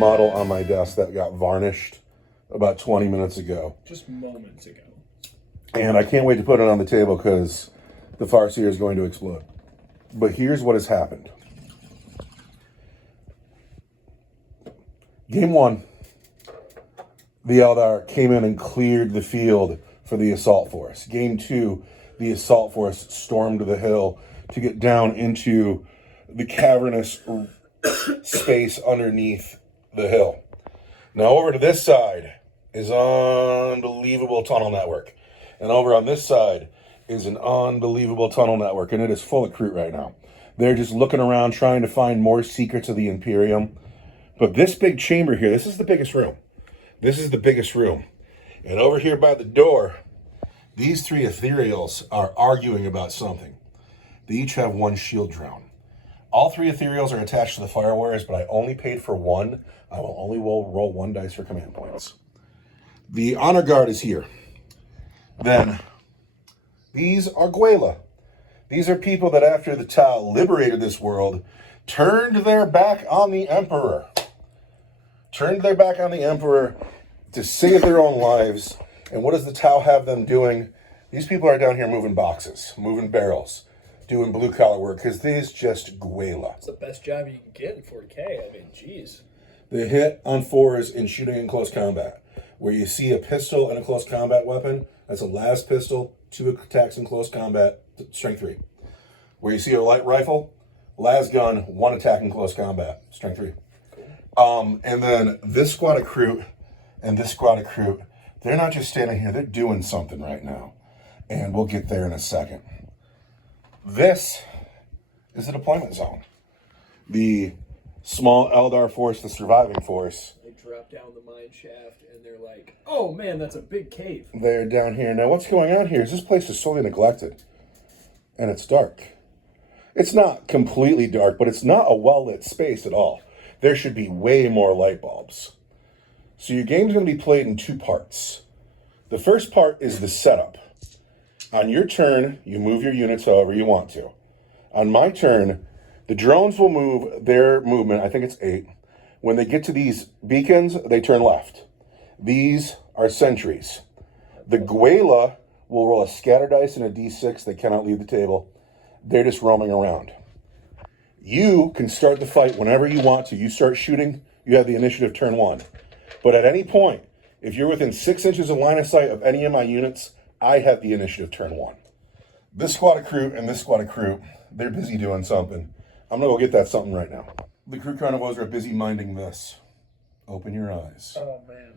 model on my desk that got varnished about 20 minutes ago. Just moments ago. And I can't wait to put it on the table because the Farseer is going to explode. But here's what has happened. Game 1, the Eldar came in and cleared the field for the assault force. Game 2, the assault force stormed the hill to get down into the cavernous space underneath the hill. Now over to this side is unbelievable tunnel network. And over on this side is an unbelievable tunnel network, and it is full of Kroot right now. They're just looking around trying to find more secrets of the Imperium. But this big chamber here, this is the biggest room. This is the biggest room. And over here by the door, these 3 ethereals are arguing about something. They each have 1 shield drone. All 3 ethereals are attached to the Fire Warriors, but I only paid for 1. I will only roll 1 dice for command points. The Honor Guard is here. Then, these are Gwela. These are people that after the Tau liberated this world, turned their back on the Emperor. Turned their back on the Emperor to save their own lives. And what does the Tau have them doing? These people are down here moving boxes, moving barrels, doing blue-collar work, because these just Gwela. It's the best job you can get in 40K. I mean, jeez. They hit on 4s in shooting in close combat. Where you see a pistol and a close combat weapon, that's a las pistol, 2 attacks in close combat, strength 3. Where you see a light rifle, las gun, 1 attack in close combat, strength 3. And then this squad of Kroot and this squad of Kroot, they're not just standing here, they're doing something right now. And we'll get there in a second. This is the deployment zone. The small Eldar force, the surviving force. They drop down the mine shaft and they're like, oh man, that's a big cave. They're down here. Now what's going on here is this place is sorely neglected. And it's dark. It's not completely dark, but it's not a well-lit space at all. There should be way more light bulbs. So your game's going to be played in 2 parts. The first part is the setup. On your turn, you move your units however you want to. On my turn, the drones will move their movement, I think it's 8. When they get to these beacons, they turn left. These are sentries. The Gwela will roll a scatter dice and a d6. They cannot leave the table. They're just roaming around. You can start the fight whenever you want to. You start shooting, you have the initiative turn 1. But at any point, if you're within 6 inches of line of sight of any of my units, I have the initiative turn 1. This squad of Kroot and this squad of Kroot, they're busy doing something. I'm going to go get that something right now. The Kroot Carnivores are busy minding this. Open your eyes. Oh, man.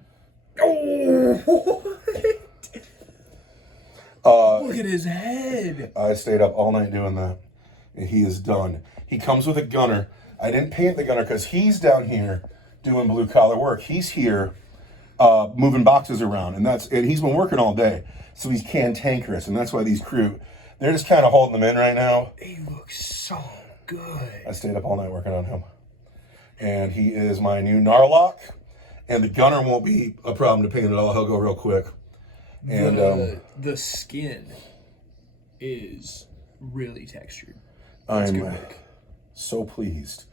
Oh, look at his head. I stayed up all night doing that. And he is done. He comes with a gunner. I didn't paint the gunner because he's down here doing blue-collar work. He's here moving boxes around. And he's been working all day. So he's cantankerous. And that's why these Kroot, they're just kind of holding them in right now. He looks so good. I stayed up all night working on him. And he is my new Knarloc. And the gunner won't be a problem to paint at all. He'll go real quick. And the skin is really textured. I'm so pleased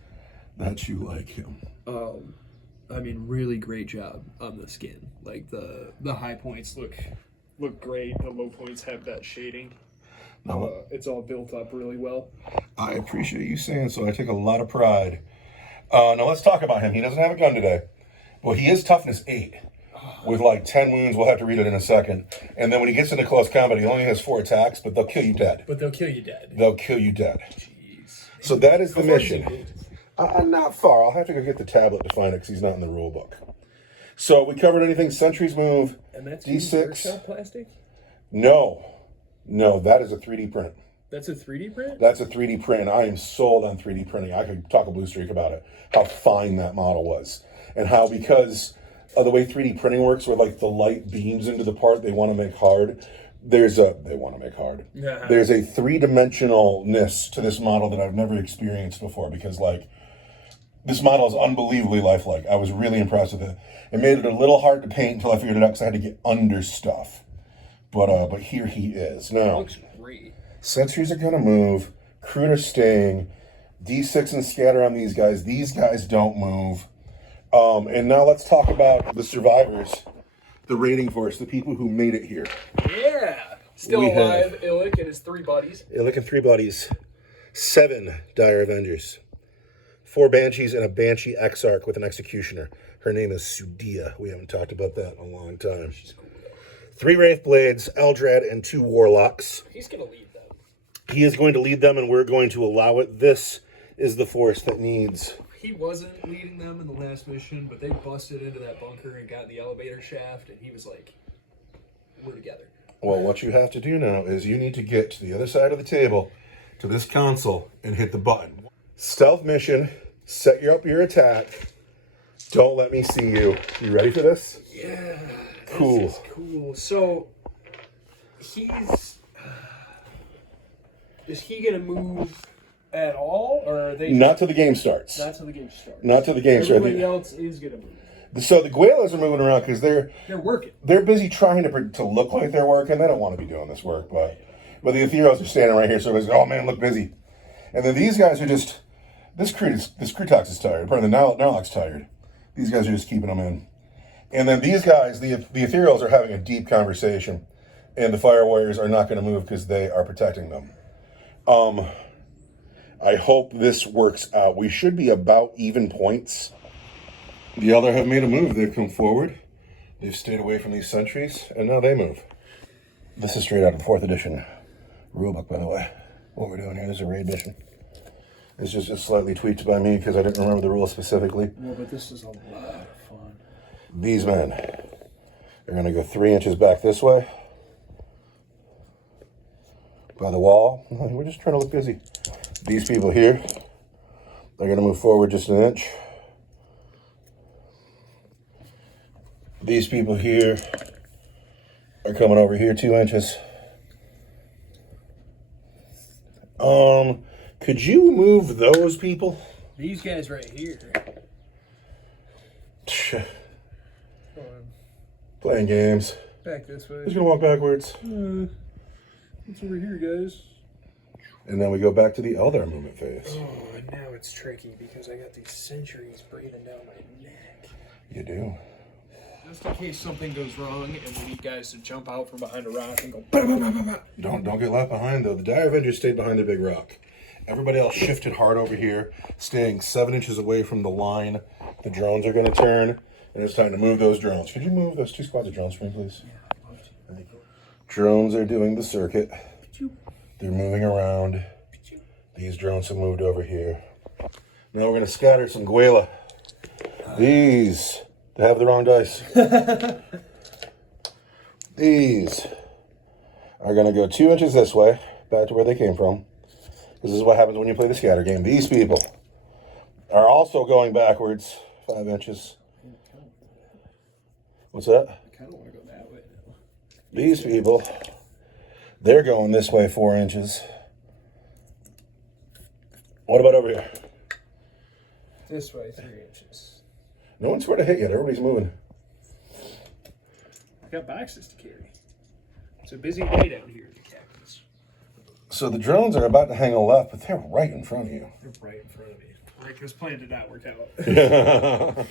that you like him. I mean, really great job on the skin. Like the high points look great. The low points have that shading. It's all built up really well. I appreciate you saying so. I take a lot of pride. Now let's talk about him. He doesn't have a gun today. Well, he is toughness 8 with like 10 wounds. We'll have to read it in a second. And then when he gets into close combat, he only has 4 attacks, but they'll kill you dead. They'll kill you dead. Jeez. So that is the mission. Not far. I'll have to go get the tablet to find it because he's not in the rule book. So we covered anything. Sentries move. And that's D6. workshop plastic? No, that is a 3D print. That's a 3D print? That's a 3D print, and I am sold on 3D printing. I could talk a blue streak about it, how fine that model was. And how, because of the way 3D printing works, where like the light beams into the part they want to make hard, there's a 3-dimensionalness to this model that I've never experienced before, because like, this model is unbelievably lifelike. I was really impressed with it. It made it a little hard to paint until I figured it out because I had to get under stuff. But here he is. Now, looks great. Sentries are going to move. Kroot are staying. D6 and scatter on these guys. These guys don't move. And now let's talk about the survivors, the raiding force, the people who made it here. Yeah. Still We alive, Illic and his 3 buddies. Illic and 3 buddies. 7 dire Avengers. 4 Banshees and a Banshee Exarch with an Executioner. Her name is Sudia. We haven't talked about that in a long time. She's cool. 3 Wraith Blades, Eldrad, and 2 Warlocks. He's going to lead them. He is going to lead them, and we're going to allow it. This is the force that needs... He wasn't leading them in the last mission, but they busted into that bunker and got in the elevator shaft, and he was like, we're together. Well, what you have to do now is you need to get to the other side of the table, to this console, and hit the button. Stealth mission, set up your attack. Don't let me see you. You ready for this? Yeah. Cool. This is cool. So, is he going to move at all, or are they... Not till the game starts. Not till the game starts. Not till the game starts. Everybody else is going to move. So the Guelas are moving around because they're working. They're busy trying to look like they're working. They don't want to be doing this work, but the Ethereals are standing right here, so everybody's like, oh man, look busy. And then these guys are just... This Krutax is tired. Pardon, the Knarloc's tired. These guys are just keeping them in. And then these guys, the Ethereals, are having a deep conversation, and the Fire Warriors are not going to move because they are protecting them. I hope this works out. We should be about even points. The Eldar have made a move. They've come forward. They've stayed away from these sentries, and now they move. This is straight out of the 4th edition rulebook, by the way. What we're doing here, this is a raid mission. It's just slightly tweaked by me because I didn't remember the rules specifically. Well, but this is a lot of fun. These men are going to go 3 inches back this way. By the wall. We're just trying to look busy. These people here are going to move forward just an inch. These people here are coming over here 2 inches. Could you move those people? These guys right here. Playing games. Back this way. He's going to walk backwards. What's over here, guys? And then we go back to the Eldar movement phase. Oh, and now it's tricky because I got these sentries breathing down my neck. You do. Just in case something goes wrong and we need guys to jump out from behind a rock and go bah, bah, bah, bah, bah. Don't get left behind, though. The Dire Avengers stayed behind the big rock. Everybody else shifted hard over here, staying 7 inches away from the line. The drones are going to turn, and it's time to move those drones. Could you move those 2 squads of drones for me, please? Yeah, I'd love to. Thank you. Drones are doing the circuit. They're moving around. These drones have moved over here. Now we're going to scatter some Guela. These, they have the wrong dice. These are going to go 2 inches this way, back to where they came from. This is what happens when you play the scatter game. These people are also going backwards 5 inches. What's that? I kind of want to go that way now. These people, they're going this way 4 inches. What about over here? This way 3 inches. No one's scored a hit yet. Everybody's moving. I got boxes to carry. It's a busy day down here at the Cactus. So the drones are about to hang a left, but they're right in front of you. They're right in front of me. Like this plan did not work out.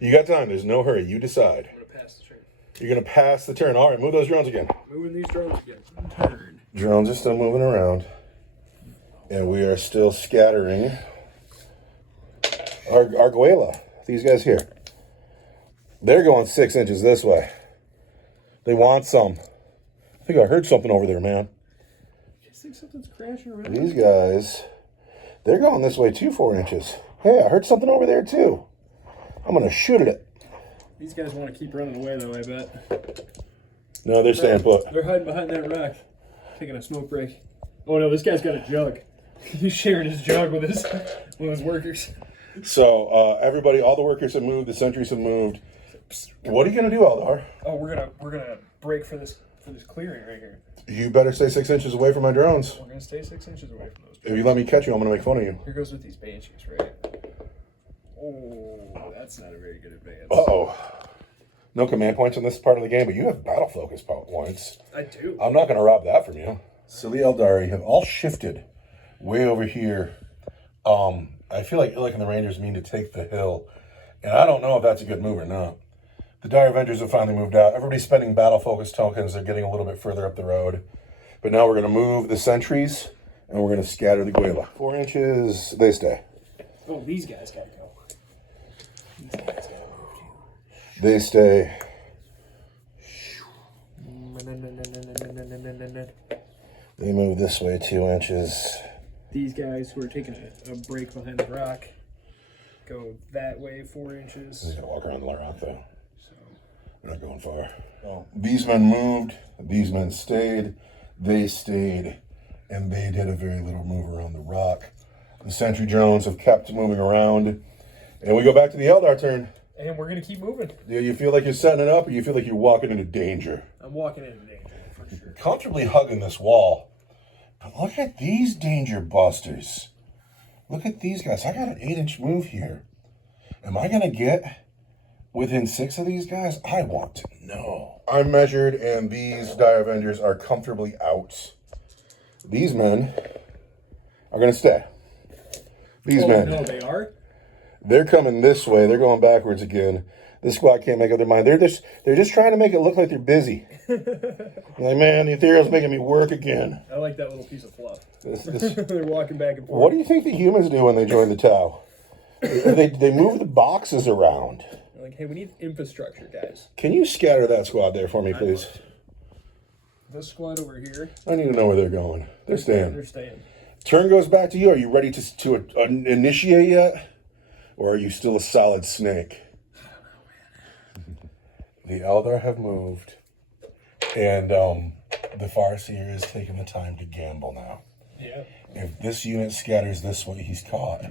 You got time. There's no hurry. You decide. I'm going to pass the turn. You're going to pass the turn. All right, move those drones again. Moving these drones again. Turn. Drones are still moving around. And we are still scattering our Guela. These guys here. They're going 6 inches this way. They want some. I think I heard something over there, man. You think something's crashing around? These guys, they're going this way too, 4 inches. Hey, I heard something over there too. I'm going to shoot at it. These guys want to keep running away though, I bet. No, they're staying put. They're hiding behind that rock. Taking a smoke break. Oh no, this guy's got a jug. He's sharing his jug with his workers. So everybody, all the workers have moved. The sentries have moved. What are you going to do, Eldar? Oh, we're gonna break for this clearing right here. You better stay 6 inches away from my drones. We're gonna stay 6 inches away from those. If you let me catch you, I'm going to make fun of you. Here goes with these banshees, right? Oh, that's not a very good advance. Uh-oh. No command points in this part of the game, but you have battle focus points. I do. I'm not going to rob that from you. So the Eldari have all shifted way over here. I feel like Illic and the Rangers mean to take the hill And I don't know if that's a good move or not. The Dire Avengers have finally moved out. Everybody's spending battle focus tokens. They're getting a little bit further up the road. But now we're going to move the sentries, and we're going to scatter the Guela. 4 inches, they stay. Oh, these guys gotta go. These guys gotta move too. They stay. They move this way 2 inches. These guys who are taking a break behind the rock go that way 4 inches. He's going to walk around the rock, though. So We're not going far. So these men moved. These men stayed. They stayed. And they did a very little move around the rock. The sentry drones have kept moving around. And we go back to the Eldar turn. and we're gonna keep moving. Do you feel like you're setting it up, or you feel like you're walking into danger? I'm walking into danger for sure. Comfortably hugging this wall. But look at these danger busters. Look at these guys. I got an 8-inch move here. Am I going to get within 6 of these guys? I want to know. I'm measured, and these Dire Avengers are comfortably out. These men are going to stay. These men. No, they are? They're coming this way. They're going backwards again. This squad can't make up their mind. They're just trying to make it look like they're busy. Like, man, the ethereal's making me work again. I like that little piece of fluff. They're walking back and forth. What do you think the humans do when they join the Tau? They move the boxes around. They're like, hey, we need infrastructure, guys. Can you scatter that squad there for me, please? This squad over here. I need to know where they're going. They're staying. They're staying. Turn goes back to you. Are you ready to initiate yet? Or are you still a solid snake? I don't know, man. The Eldar have moved. And the Farseer is taking the time to gamble now. Yeah. If this unit scatters this way, he's caught.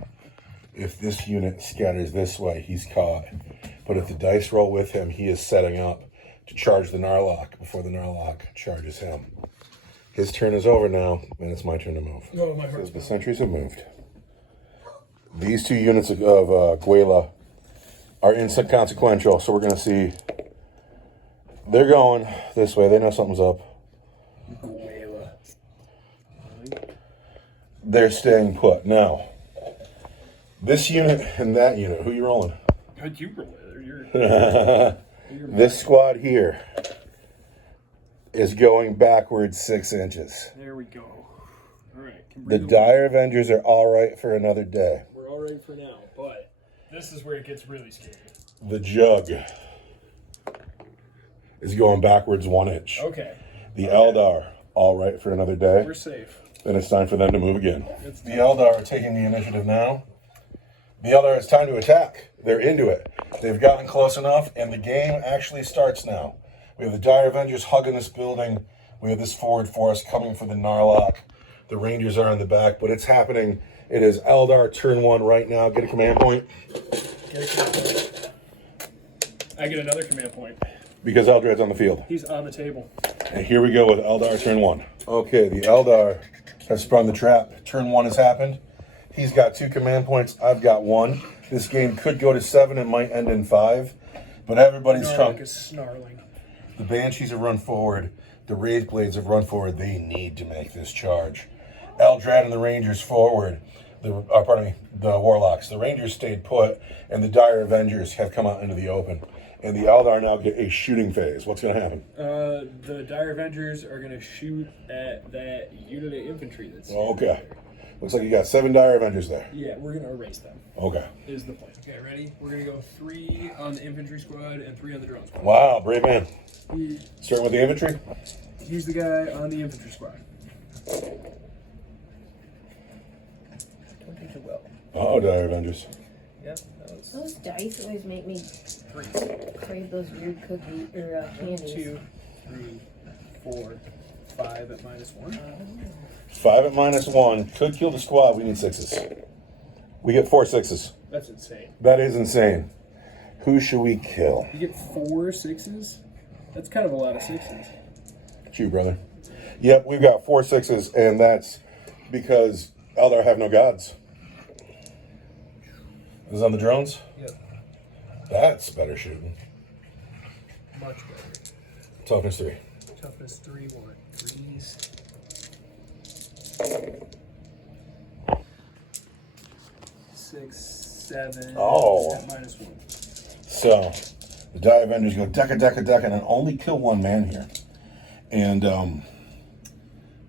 If this unit scatters this way, he's caught. But if the dice roll with him, he is setting up to charge the Knarloc before the Knarloc charges him. His turn is over now, and it's my turn to move. Oh, my heart's The sentries have moved. These 2 units of Guela are inconsequential, so we're going to see. They're going this way. They know something's up. They're staying put. Now, this unit and that unit, who you rolling? How'd you roll it? This squad here is going backwards 6 inches. There we go. All right. The Dire Avengers are all right for another day. We're all right for now, but this is where it gets really scary. The Jug is going backwards 1 inch. Okay. The Eldar, all right for another day. We're safe. Then it's time for them to move again. The Eldar are taking the initiative now. The Eldar, it's time to attack. They're into it. They've gotten close enough, and the game actually starts now. We have the Dire Avengers hugging this building. We have this forward force coming for the Knarloc. The Rangers are in the back, but it's happening. It is Eldar turn 1 right now. Get a command point. Get a command point. I get another command point. Because Eldred's on the field. He's on the table. And here we go with Eldar turn 1. Okay, the Eldar has sprung the trap. Turn 1 has happened. He's got 2 command points. I've got 1. This game could go to 7. It might end in 5. But everybody's trying. Knarloc is snarling. The Banshees have run forward. The Wraith Blades have run forward. They need to make this charge. Eldred and the Rangers forward. The Warlocks. The Rangers stayed put, and the Dire Avengers have come out into the open. And the Eldar now get a shooting phase. What's going to happen? The Dire Avengers are going to shoot at that unit of infantry that's Okay. there. Looks like you got 7 Dire Avengers there. Yeah, we're going to erase them. Okay. Is the plan. Okay, ready? We're going to go 3 on the infantry squad and 3 on the drone squad. Wow, brave man. He, Starting with the infantry? he's the guy on the infantry squad. Don't do too well. Oh, Dire Avengers. Yep. Those dice always make me 3. crave those weird cookie or candies. 2, 3, 4, 5 at -1. 5 at -1. Could kill the squad. We need 6s. We get 4 6s. That's insane. That is insane. Who should we kill? You get 4 6s? That's kind of a lot of 6s. It's you, brother. Yep, we've got 4 6s, and that's because Eldar have no gods. This is on the drones? Yep. That's better shooting. Much better. Toughness 3. Toughness 3, 1. 3s. 6, 7. Oh. At -1. So the Die Avengers go deck, and then only kill one man here. And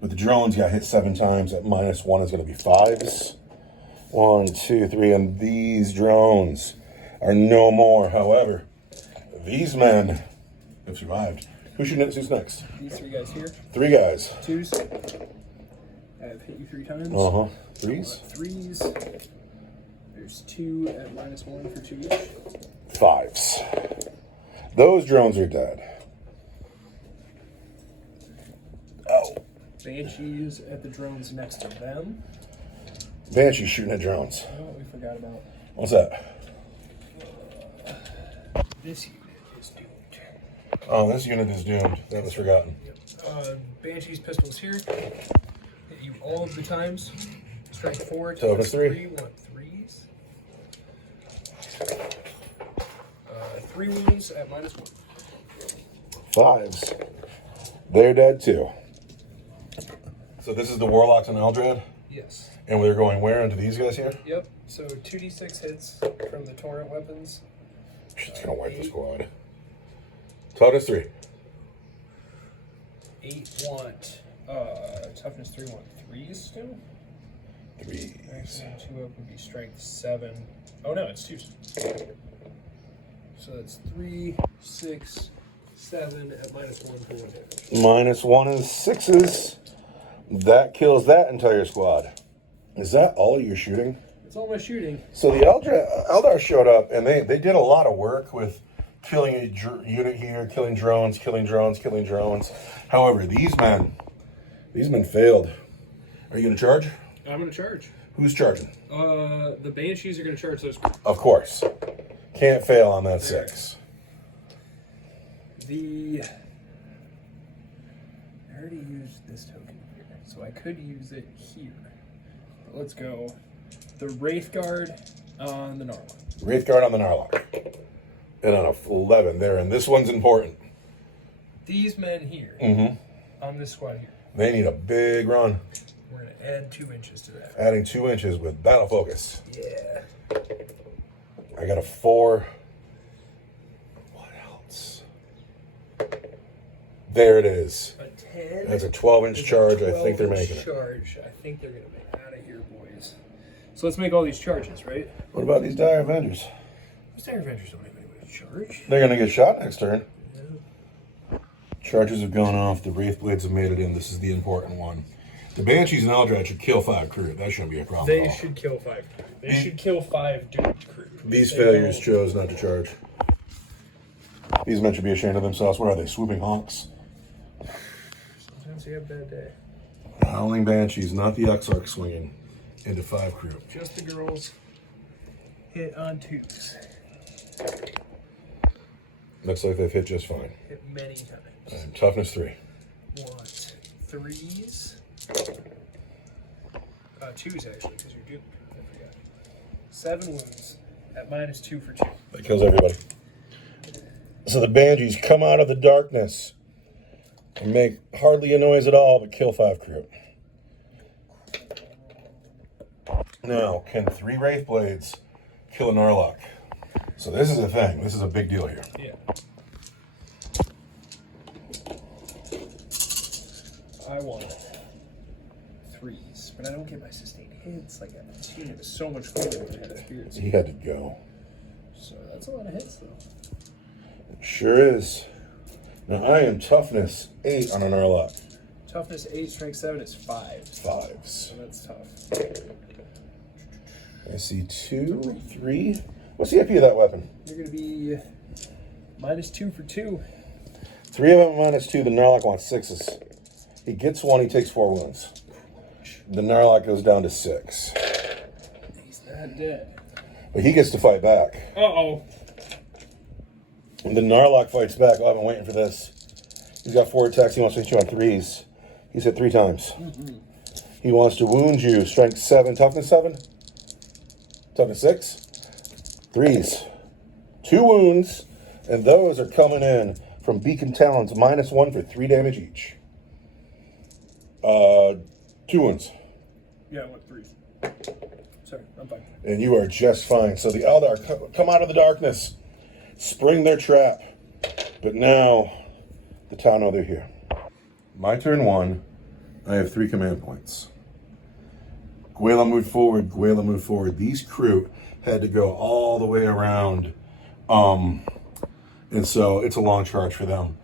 but the drones got hit 7 times. At -1 is going to be 5s. 1, 2, 3, and these drones are no more. However, these men have survived. Who's next? These 3 guys here. 3 guys. 2s. I've hit you 3 times. 3s. 3s. There's 2 at -1 for 2 each. 5s. Those drones are dead. Oh. Banshees at the drones next to them. Banshee's shooting at drones. You know what we forgot about? What's that? This unit is doomed. Oh, this unit is doomed. That was forgotten. Banshee's pistols here. Hit you all of the times. Strike 4. Toughness 3. 3s. 3 wounds at -1. 5s. They're dead too. So this is the Warlocks and Eldrad? Yes. And we're going where? Into these guys here? Yep. So 2d6 hits from the torrent weapons. Shit's gonna wipe the squad. Toughness 3. 8 want. Toughness 3 want 3s still? 3s. Actually, 2 up would be strength 7. Oh no, it's 2s. So that's 3, 6, 7 at -1 for 1 hit. -1 is 6s. That kills that entire squad. Is that all you're shooting? It's all my shooting. So the Eldar showed up, and they did a lot of work with killing a unit here, killing drones. However, these men failed. Are you going to charge? I'm going to charge. Who's charging? The Banshees are going to charge those. Of course. Can't fail on that 6. I already used this token here, so I could use it here. But let's go. The Wraithguard on the Knarloc. Wraithguard on the Knarloc. And on a 11 there, and this one's important. These men here, on this squad here, They need a big run. we're going to add 2 inches to that. Adding 2 inches with battle focus. Yeah. I got a 4. What else? There it is. A 10. That's a 12-inch charge. I think they're 12-inch making it. charge. I think they're going to make it out of here, boys. So let's make all these charges, right? What about these Dire Avengers? These Dire Avengers don't have anybody to charge. They're going to get shot next turn. Yeah. Charges have gone off. The Wraith Blades have made it in. This is the important one. The Banshees and Eldrad should kill 5 crew. That shouldn't be a problem at They all. should kill 5 crew. They should kill 5 doomed crew. These They failures don't- chose not to charge. These men should be ashamed of themselves. What are they, swooping hawks? Sometimes you have a bad day. Howling Banshees, not the Exarch swinging into 5 crew. Just the girls hit on 2s. Looks like they've hit just fine. Hit many times. And toughness 3. Want 3s. 2s actually, because you're doomed. I forgot. 7 wounds at -2 for 2. That kills everybody. So the Banshees come out of the darkness and make hardly a noise at all, but kill 5 crew. Now, can 3 Wraith Blades kill a Knarloc? So this is a thing. This is a big deal here. Yeah. I want 3s, but I don't get my sustained hits like that. This unit is so much cooler than I had spirits. He had to go. So that's a lot of hits, though. It sure is. Now I am toughness 8 on a Knarloc. Toughness 8, strength 7 is 5. 5s. So that's tough. I see 2, 3. What's the AP of that weapon? You're going to be -2 for 2. 3 of them -2. The Knarloc wants 6s. He gets 1, he takes 4 wounds. The Knarloc goes down to 6. He's not dead. But he gets to fight back. Uh-oh. The Knarloc fights back. Oh, I've been waiting for this. He's got 4 attacks. He wants to hit you on 3s. He's hit 3 times. He wants to wound you. Strength 7. Toughness 7. Toughness 6. 3s. 2 wounds. And those are coming in from Beacon Talons. -1 for 3 damage each. 2 wounds. Yeah, I want 3s. Sorry, I'm fine. And you are just fine. So the Eldar come out of the darkness. spring their trap. But now, the Tau know they're here. My turn 1. I have 3 command points. Gwaela moved forward. Gwaela moved forward. These crew had to go all the way around. And so it's a long charge for them.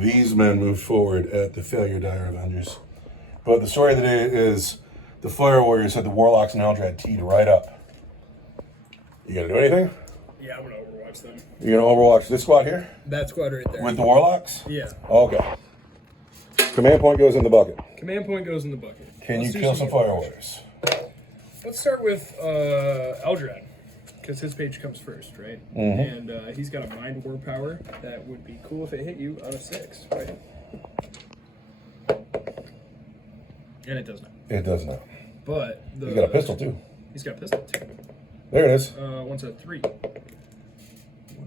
These men moved forward at the failure Dire Avengers. But the story of the day is the Fire Warriors had the Warlocks and Eldrad teed right up. You gonna do anything? Yeah, I'm gonna overwatch them. You gonna overwatch this squad here? That squad right there. With the Warlocks? Yeah. Okay. Command point goes in the bucket. Command point goes in the bucket. Can Let's you do kill some Fire Warriors? Let's start with Eldrad, because his page comes first, right? Mm-hmm. And he's got a Mind War power that would be cool if it hit you on a 6, right? And it does not. It does not. But the, He's got a pistol too. He's got a pistol too. There it is. One's a 3.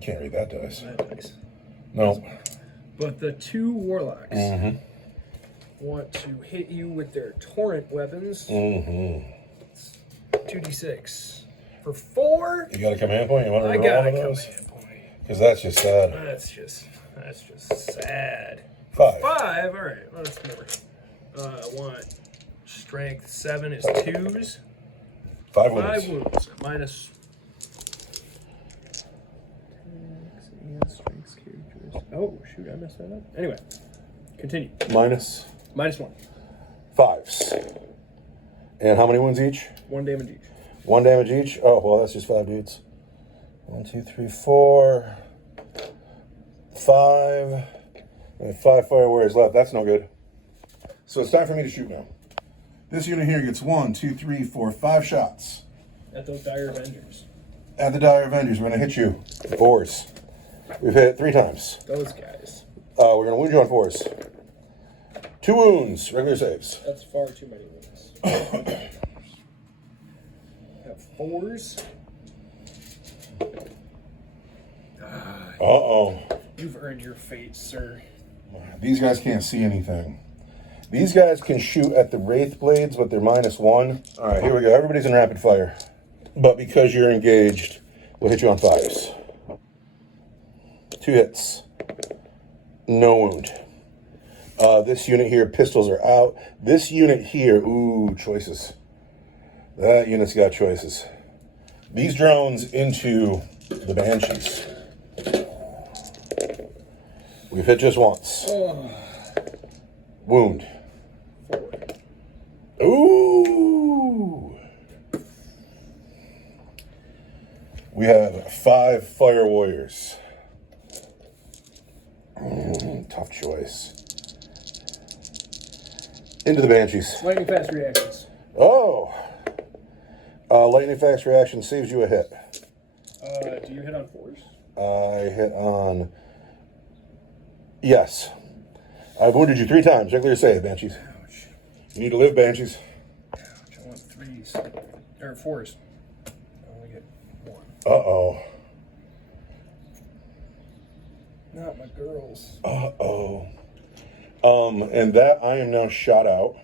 Can't read that dice. That dice. No. But the 2 Warlocks Mm-hmm. want to hit you with their Torrent weapons. Mm-hmm. 2d6 for 4. You got a command point? You want to I roll got one a of those? command point. Because that's just sad. That's just sad. 5. 5. All right. Well, that's more. I want strength 7 is 2s. 5 5 wounds. wounds. Minus. Strengths, characters. Oh shoot! I messed that up. Anyway, continue. Minus Minus 1. 5s. And how many wounds each? 1 damage each. 1 damage each? Oh, well, that's just 5 dudes. 1, 2, 3, 4. 5. And 5 Fire Warriors left. That's no good. So it's time for me to shoot now. This unit here gets 1, 2, 3, 4, 5 shots. At those Dire Avengers. At the Dire Avengers, we're going to hit you. 4s. We've hit 3 times. Those guys. We're going to wound you on 4s. 2 wounds. Regular saves. That's far too many wounds. Have 4s. Uh-oh. You've earned your fate, sir. These guys can't see anything. These guys can shoot at the Wraith Blades, but they're -1. All right, here we go. Everybody's in rapid fire. But because you're engaged, we'll hit you on 5s. 2 hits. No wound. This unit here, pistols are out. This unit here, ooh, choices. That unit's got choices. These drones into the Banshees. We've hit just once. Wound. 4. Ooh. We have 5 Fire Warriors. Tough choice. Into the Banshees. Lightning fast reactions. Oh. Lightning fast reaction saves you a hit. Do you hit on 4s? I hit on... Yes. I've wounded you 3 times. Regular save, Banshees. Ouch. You need to live, Banshees. Ouch. I want 3s. Or 4s. I only get 1. Uh-oh. Not my girls. Uh-oh. And that I am now shot out.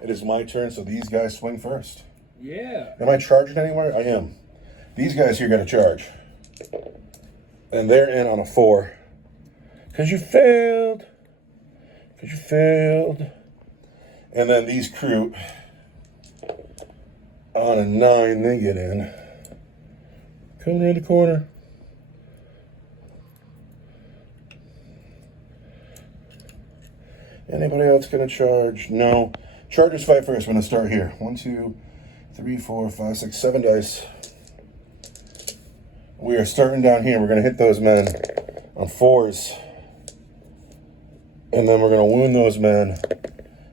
It is my turn, so these guys swing first. Yeah. Am I charging anywhere? I am. These guys here got to charge. And they're in on a 4. Because you failed. Because you failed. And then these crew on a 9, they get in. Coming around the corner. Anybody else gonna charge? No. Chargers fight first. I'm gonna start here. 1, 2, 3, 4, 5, 6, 7 dice. We are starting down here. We're gonna hit those men on 4s. And then we're gonna wound those men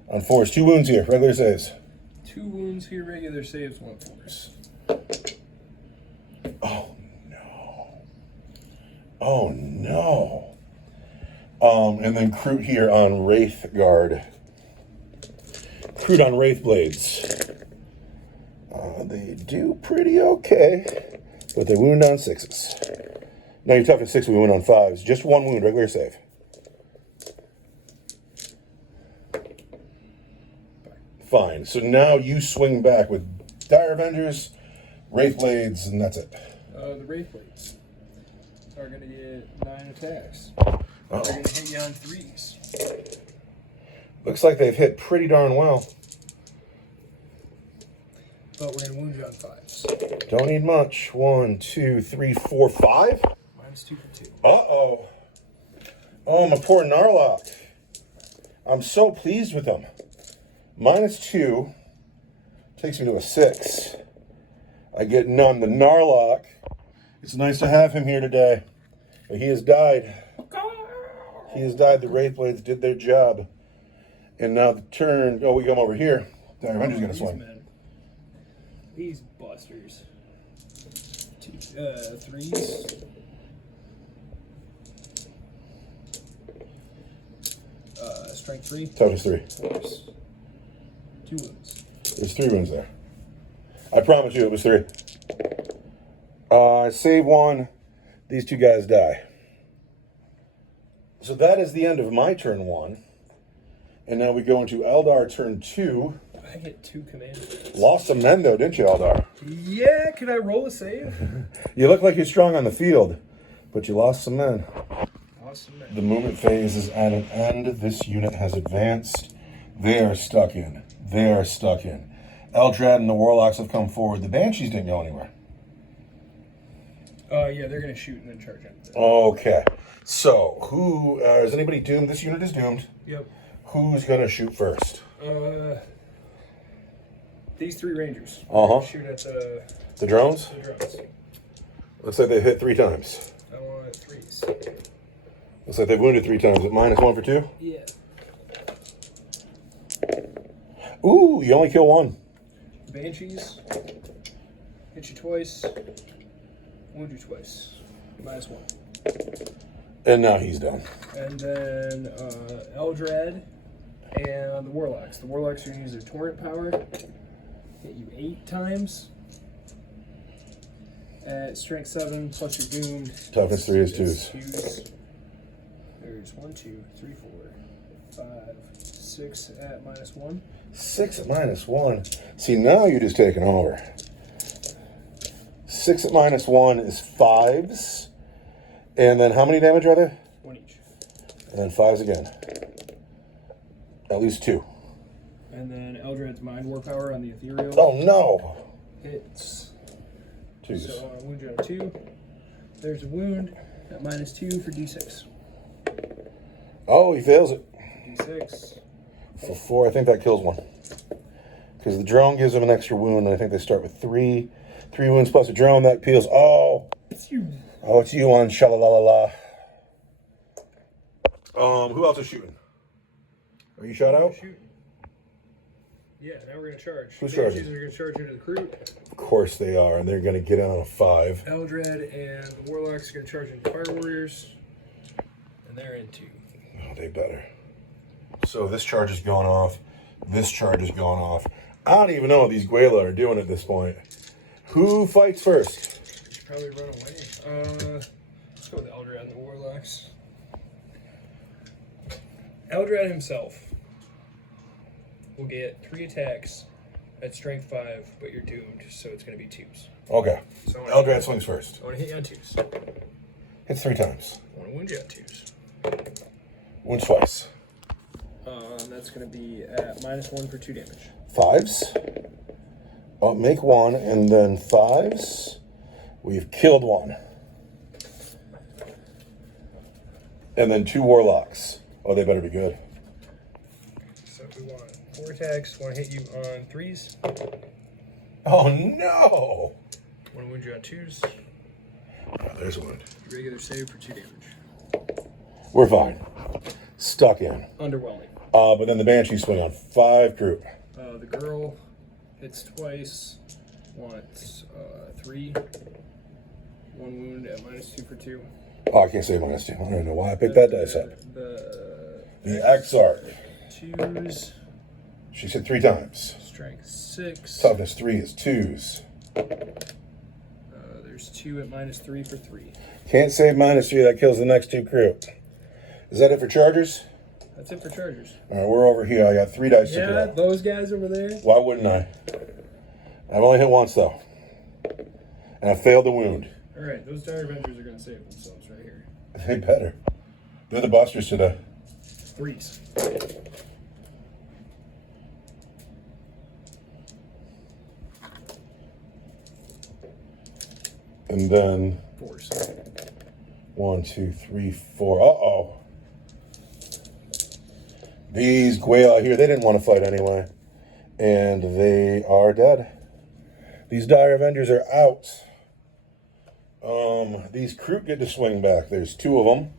on 4s. 2 wounds here. Regular saves. 2 wounds here, regular saves, 1 force. Oh no. Oh no. And then Crute here on Wraith Guard. Crute on Wraith Blades. They do pretty okay, but they wound on 6s. Now you're tough at 6, we wound on 5s. Just 1 wound, regular save. Fine. So now you swing back with Dire Avengers, Wraith Blades, and that's it. The Wraith Blades. are going to get 9 attacks. Uh-oh. They're going to hit you on 3s. Looks like they've hit pretty darn well. But we're going to wound you on 5s. Don't need much. 1, 2, 3, 4, 5. -2 for 2. Uh-oh. Oh, my poor Knarloc. I'm so pleased with him. -2 takes me to a 6. I get none. The Knarloc. It's nice to have him here today. But he has died. He has died. The Wraithblades did their job. And now the turn. Oh, we come over here. The Avenger's going to swing. Men. These busters. 3s. Strength 3. Toughness 3. 4s. 2 wounds. There's 3 wounds there. I promise you it was 3. I save 1. These 2 guys die. So that is the end of my turn 1. And now we go into Eldar turn 2. I get 2 commanders. Lost some men though, didn't you, Eldar? Yeah, can I roll a save? You look like you're strong on the field, but you lost some men. Awesome. The movement phase is at an end. This unit has advanced. They are stuck in. They are stuck in. Eldrad and the Warlocks have come forward. The Banshees didn't go anywhere. Yeah, they're going to shoot and then charge in. Okay. So, who is anybody doomed? This unit is doomed. Yep. Who's going to shoot first? These 3 Rangers. Uh-huh. Shoot at The drones? the drones. Looks like they hit 3 times. I want 3s. Looks like they've wounded 3 times, but -1 for 2. Yeah. Ooh, you only kill 1. Banshees. Hit you twice. Wound you twice. -1. And now he's done. And then Eldrad and the Warlocks. The Warlocks are going to use their torrent power. Hit you 8 times. At strength 7 plus your doomed. Toughness 3 is It's 2s. There's 1, 2, 3, 4, 5, 6 at -1. 6 at -1. See, now you're just taking over. 6 at -1 is 5s. And then how many damage are there? 1 each. And then 5s again. At least 2. And then Eldrad's Mind War Power on the Ethereal. Oh, no. Hits. 2s. So I wound you on 2. There's a wound at -2 for D6. Oh, he fails it. D6. For 4, I think that kills 1. Because the drone gives him an extra wound, and I think they start with 3. 3 wounds plus a drone, that peels. Oh! It's you. Oh, it's you on Shalalala. Who else is shooting? Are you shot out? Shoot. Yeah, now we're going to charge. Who's Banshees charging? are going to charge into the crew. Of course they are, and they're going to get in on a 5. Eldrad and the Warlocks are going to charge into Fire Warriors. And they're into. Oh, they better. So this charge is going off. This charge is going off. I don't even know what these Guela are doing at this point. Who fights first? You should probably run away. Let's go with Eldrad and the Warlocks. Eldrad himself will get 3 attacks at strength 5, but you're doomed, so it's going to be 2s. Okay. So Eldrad swings first. I want to hit you on 2s. Hits 3 times. I want to wound you on 2s. Wounds twice. That's going to be at -1 for 2 damage. 5s. Oh, make 1, and then 5s. We've killed 1. And then 2 Warlocks. Oh, they better be good. So we want 4 attacks. Want to hit you on 3s. Oh, no! Want to wound you on 2s. Oh, there's a wound. Regular save for 2 damage. We're fine. Stuck in. Underwhelming. But then the Banshees swing on 5 group. The girl hits twice. Wants 3. 1 wound at -2 for 2. Oh, I can't say -2. I don't know why I picked that dice up. The Exarch. 2s. She's hit 3 times. Strength 6. Toughness 3 is 2s. There's 2 at -3 for 3. Can't save -3. That kills the next 2 crew. Is that it for Chargers? That's it for Chargers. All right, we're over here. I got 3 dice to Yeah, throw. those guys over there. Why wouldn't I? I've only hit once, though. And I failed the wound. Alright, those Dire Avengers are gonna save themselves right here. They better. They're the busters today. 3s. And then 4s. 1, 2, 3, 4. Uh-oh. These Gwail out here, they didn't want to fight anyway. And they are dead. These Dire Avengers are out. These Kroot get to swing back. There's 2 of them.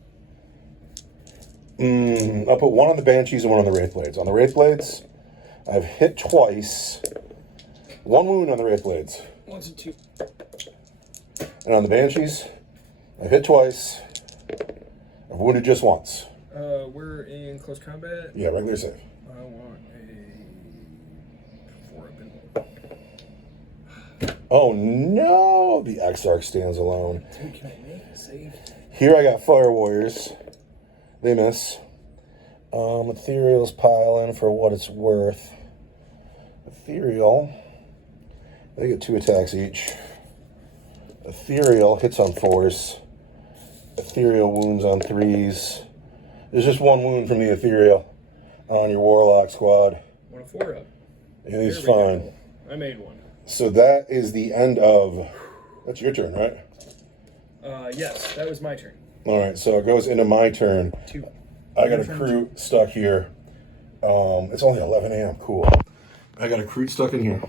I'll put 1 on the Banshees and 1 on the Wraithblades. On the Wraithblades, I've hit twice. 1 wound on the Wraithblades. 1s and 2. And on the Banshees, I've hit twice. I've wounded just once. We're in close combat. Yeah, regular save. I want a 4 up and Oh no! The Exarch stands alone. Dude, can I make a save? Here I got Fire Warriors. They miss. Ethereal's piling for what it's worth. Ethereal. They get 2 attacks each. Ethereal hits on 4s. Ethereal wounds on 3s. There's just 1 wound from the Ethereal on your Warlock squad. Want a 4 up. And he's There we fine. go. I made 1. So that is the end of... That's your turn, right? Yes, that was my turn. Alright, so it goes into my turn. 2. I got a crew stuck here. It's only 11 a.m. Cool. I got a crew stuck in here.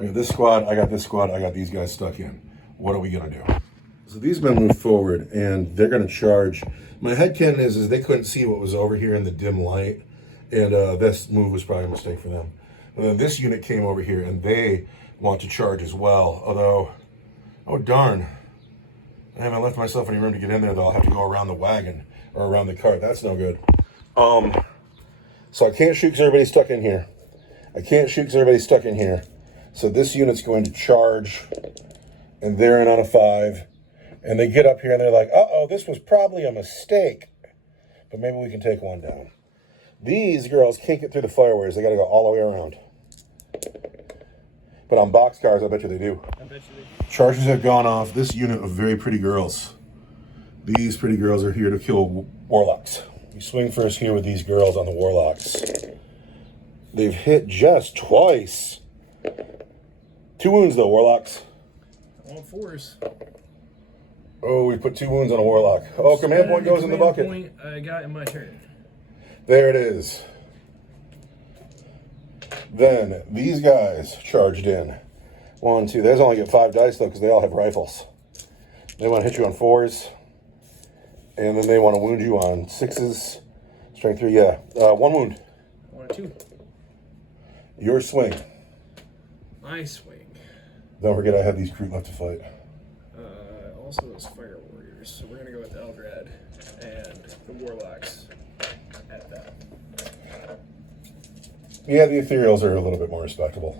I got this squad, I got this squad, I got these guys stuck in. What are we going to do? So these men move forward, and they're going to charge. My headcanon is they couldn't see what was over here in the dim light, and this move was probably a mistake for them. And then this unit came over here, and they want to charge as well. Although, oh darn, I haven't left myself any room to get in there, though. I'll have to go around the wagon or around the cart. That's no good. So I can't shoot because everybody's stuck in here. I can't shoot because everybody's stuck in here. So this unit's going to charge, and they're in on a 5. And they get up here and they're like, uh-oh, this was probably a mistake. But maybe we can take 1 down. These girls can't get through the Fire Warriors. They got to go all the way around. But on boxcars, I bet you they do. I bet you they do. Charges have gone off. This unit of very pretty girls. These pretty girls are here to kill Warlocks. You swing first here with these girls on the Warlocks. They've hit just twice. 2 wounds, though, Warlocks. I want 4s. Oh, we put 2 wounds on a Warlock. Oh, command point goes in the bucket. Point I got in my turn. There it is. Then these guys charged in. 1, 2. There's only get 5 dice, though, because they all have rifles. They want to hit you on 4s. And then they want to wound you on 6s. Strength 3, yeah. 1 wound. I want a 2. Your swing. My swing. Don't forget I have these crew left to fight. Also those Fire Warriors. So we're going to go with Eldrad and the Warlocks at that. Yeah, the Ethereals are a little bit more respectable.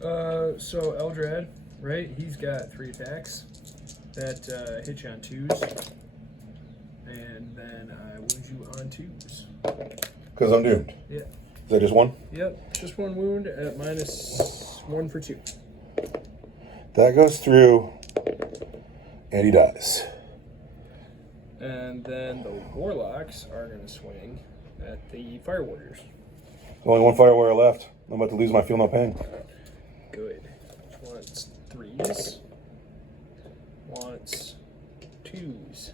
So Eldrad, right? He's got 3 attacks that hit you on 2s. And then I wound you on 2s. Because I'm doomed. Yeah. Is that just 1? Yep. Just 1 wound at -1 for 2. That goes through, and he dies. And then the Warlocks are going to swing at the Fire Warriors. Only 1 Fire Warrior left. I'm about to lose my Feel No Pain. Good. Wants 3s. Wants 2s.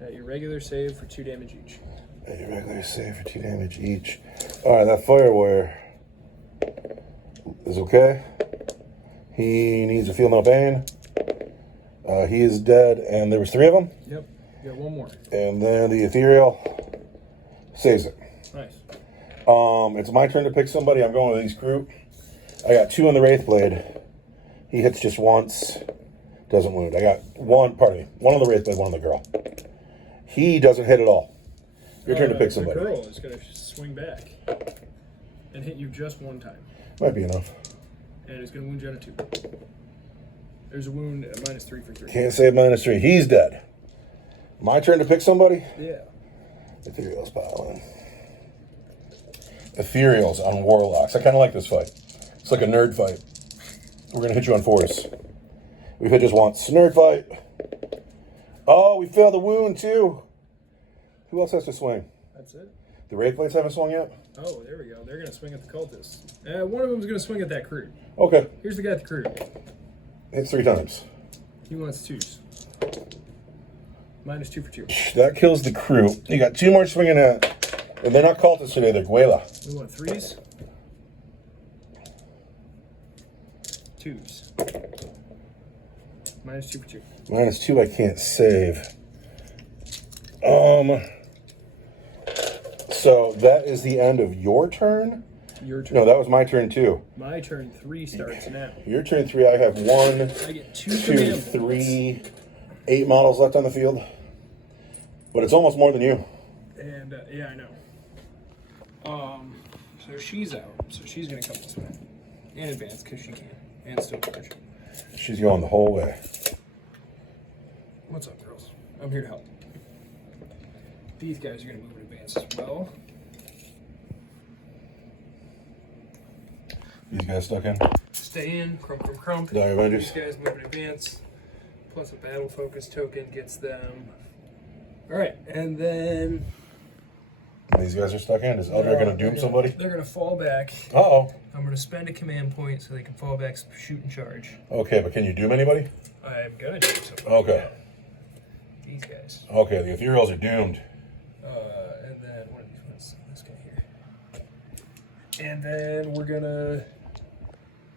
At your regular save for 2 damage each. At your regular save for 2 damage each. Alright, that Fire Warrior is okay. He needs to Feel No Pain. He is dead, and there was 3 of them. Yep. You got 1 more. And then the Ethereal saves it. Nice. It's my turn to pick somebody. I'm going with these crew. I got 2 on the Wraithblade. He hits just once. Doesn't wound. I got 1 on the Wraithblade, 1 on the girl. He doesn't hit at all. Your turn to pick somebody. The girl is going to swing back and hit you just 1 time. Might be enough. And it's going to wound you on a 2. There's a wound at -3 for 3. Can't save -3. He's dead. My turn to pick somebody? Yeah. Ethereal's piling. Ethereals on Warlocks. I kind of like this fight. It's like a nerd fight. We're going to hit you on 4s. We could just want Snurk Fight. Oh, we failed the wound too. Who else has to swing? That's it. The Wraithblades haven't swung yet? Oh, there we go. They're going to swing at the cultists. One of them's going to swing at that crew. Okay. Here's the guy at the crew. Hits 3 times. He wants 2s. -2 for 2. That kills the crew. You got 2 more swinging at, and they're not cultists today, they're Guela. We want 3s. 2s. -2 for 2. -2 I can't save. So that is the end of your turn? Your turn. No, that was my turn too. My turn 3 starts now. Your turn 3, I have 1, I get 2 2, command 3, 8 models left on the field. But it's almost more than you. And yeah, I know. So she's out. So she's gonna come this way and advance because she can, and still charge. She's going the whole way. What's up, girls? I'm here to help. These guys are gonna move in advance as well. These guys stuck in? Stay in, crump. Dire Avengers. These guys move in advance. Plus a battle focus token gets them. All right, and then These guys are stuck in. Is Eldar going to doom somebody? They're gonna fall back. Uh-oh. I'm gonna spend a command point so they can fall back, shoot, and charge. Okay, but can you doom anybody? I'm gonna do something. Okay. These guys. Okay, the ethereals are doomed. And then what are these? This guy here. And then we're gonna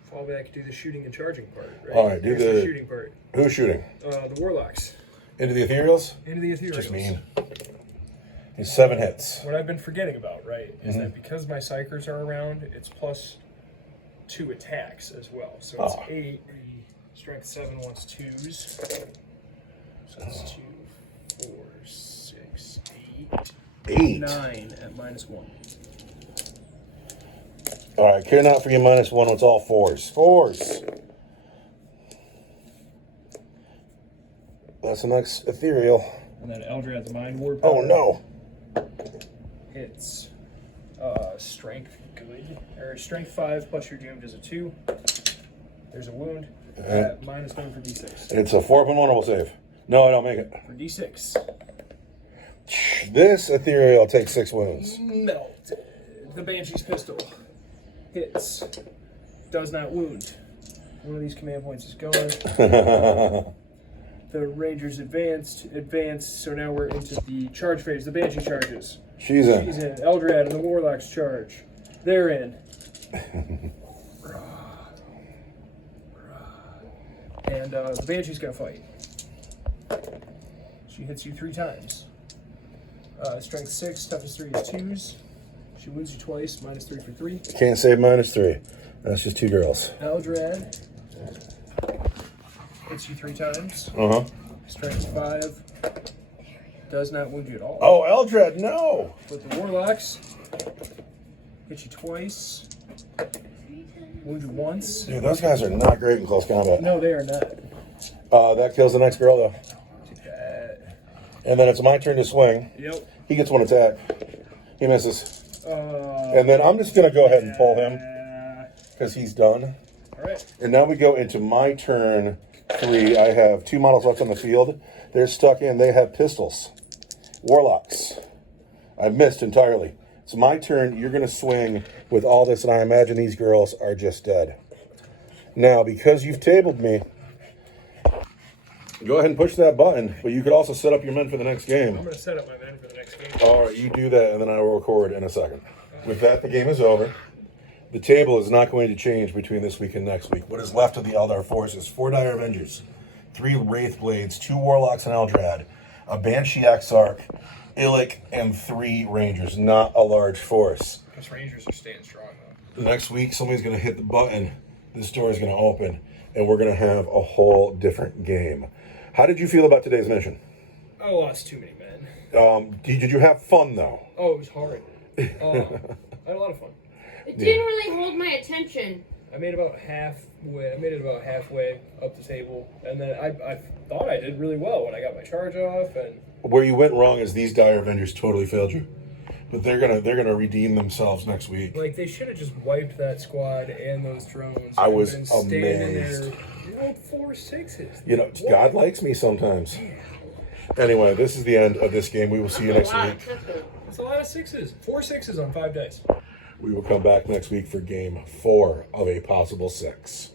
fall back and do the shooting and charging part, right? All right, do Here's the shooting part. Who's shooting? The warlocks. Into the ethereals? Into the ethereals. Just mean. He's 7 hits. What I've been forgetting about, right, is that because my psychers are around, it's +2 attacks as well. So it's 8. Strength 7 wants 2s. So it's 2, 4, 6, 8. 8. 9 at -1. All right, care not for your -1. It's all 4s. 4s. That's the next ethereal. And then Eldar has Mind Ward. Oh no. It's strength good. Or strength 5 plus your doomed is a 2. There's a wound. At -1 for D6. It's a 4-up-and-1 save. No, I don't make it. For D6. This ethereal takes 6 wounds. Melted. The Banshee's pistol hits. Does not wound. One of these command points is going. The Rangers advanced, so now we're into the charge phase. The Banshee charges. She's in. She's in. Eldrad and the Warlocks charge. They're in. And the Banshee's gonna fight. She hits you 3 times. Strength 6, toughness 3 is 2s. She wounds you twice, -3 for 3. Can't save -3. That's just 2 girls. Eldrad hits you 3 times. Uh-huh. Strength 5. Does not wound you at all. Oh, Eldred, no! But the Warlocks hit you twice. Wound you once. Dude, those guys are not great in close combat. No, they are not. That kills the next girl, though. Take that. And then it's my turn to swing. Yep. He gets 1 attack. He misses. And then I'm just going to go ahead and pull him because he's done. All right. And now we go into my turn 3. I have 2 models left on the field. They're stuck in. They have pistols. Warlocks. I've missed entirely. It's my turn. You're going to swing with all this, and I imagine these girls are just dead. Now, because you've tabled me, go ahead and push that button, but you could also set up your men for the next game. I'm going to set up my men for the next game. All right, you do that, and then I will record in a second. With that, the game is over. The table is not going to change between this week and next week. What is left of the Eldar force is 4 Dire Avengers, 3 Wraithblades, 2 Warlocks and Eldrad, a Banshee Exarch, Illic, and 3 Rangers. Not a large force. Because Rangers are staying strong, though. Next week, somebody's going to hit the button. This door is going to open, and we're going to have a whole different game. How did you feel about today's mission? I lost too many men. Did you have fun, though? Oh, it was hard. I had a lot of fun. It didn't really hold my attention. I made it about halfway up the table, and then I thought I did really well when I got my charge off. And Where you went wrong is these Dire Avengers totally failed you. But they're gonna redeem themselves next week. Like, they should have just wiped that squad and those drones. I and was been standing amazed. there. You rolled 4 6s. You know, God likes me sometimes. Anyway, this is the end of this game. We will see you next week. That's a lot of 6s. 4 6s on 5 dice. We will come back next week for game 4 of a possible 6.